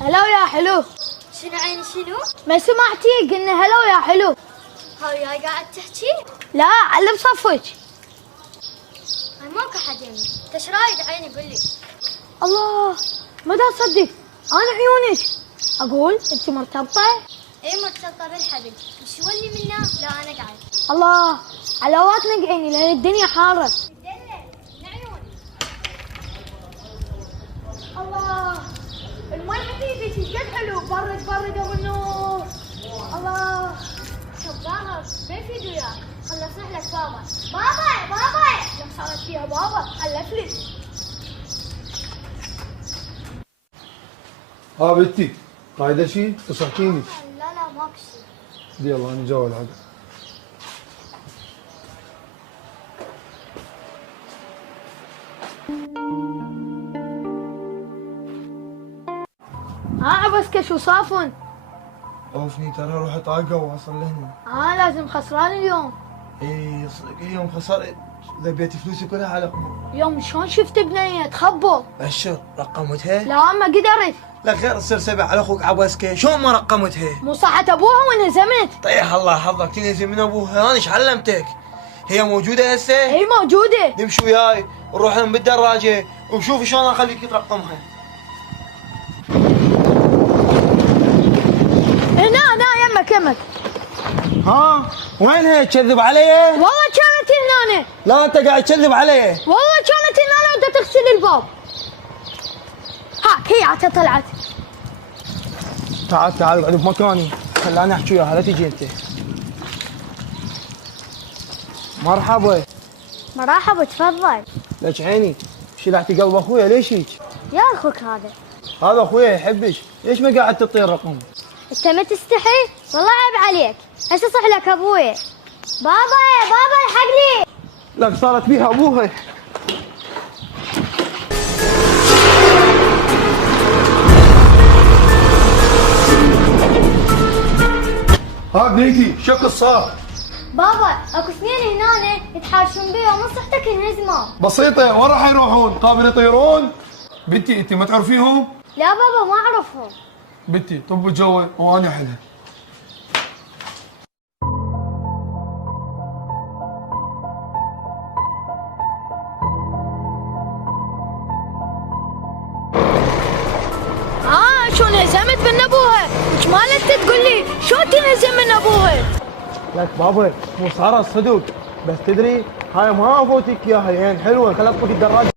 هلا يا حلو. شنو عين شنو؟ ما سمعتي قلنا هلا يا حلو. هاي قاعد تحكي؟ لا على بصفك. هاي ماكو حد يمي، انت ايش رايد عيني قول لي؟ الله ما دا اصدق انا عيونك. اقول انت مرتبطه؟ اي مرتبطه بالحبل، مش ولي منا؟ لا انا قاعد. الله على واتنا قعيني لان الدنيا حاره. الله المي حبيبي ايش قد حلو، برد برد ابو النور. الله شبابها ما في وياك، خلصنا لك بابا. بابا لك صارت فيها بابا حلف لي. ها بنتي قاعدة شي تصحكيني؟ لا ماكو شيء. يلا انا جوا العب. عبسك شو صافن؟ اوفني ترى روح طاقة واصل لهنا. لازم خسران اليوم. اي صدق يوم خسرت ذبيت فلوسي كلها على امي. يوم شلون شفت بنية تخبط؟ ابشر رقمتها؟ لا ما قدرت. لا خير تصير سبع على اخوك عباسكه، شلون ما رقمتها؟ مو صحة ابوها وانهزمت. طيح الله حظك تنهزم من ابوها، انا ايش علمتك؟ هي موجودة هسه؟ اي موجودة. نمشي وياي ونروح لهم بالدراجة وشوف شلون اخليك ترقمها. هنا يمك. ها وينها تكذب علي؟ والله كانت هنا. لا انت قاعد تكذب علي. والله كانت هنا وانت تغسل الباب. هاك هي عتا طلعت. تعال اقعد بمكاني خلاني احكي وياها لا تجي انت. مرحبا. مرحبا تفضل. ليش عيني شلعتي قلب اخويا ليش هيك؟ يا اخوك هذا اخويا يحبك، ليش ما قاعد تعطيه الرقم؟ انت ما تستحي؟ والله عيب عليك. هسه صح لك ابوي. بابا الحق لي. لك صارت بيها ابوها. ها بنيتي شو قصة؟ بابا اكو اثنين هنا يتحاشون بي ومن صحتك انهزموا. بسيطة وين راح يروحون؟ قابل يطيرون؟ بنتي انت ما تعرفيهم؟ لا بابا ما اعرفهم. بنتي طب جوا وانا احلها. شو انهزمت من ابوها؟ ايش مالك تقول لي شو تنهزم من ابوها؟ لك بابا مو صارت صدق، بس تدري هاي ما افوتك اياها لان حلوه خلت الدراجه.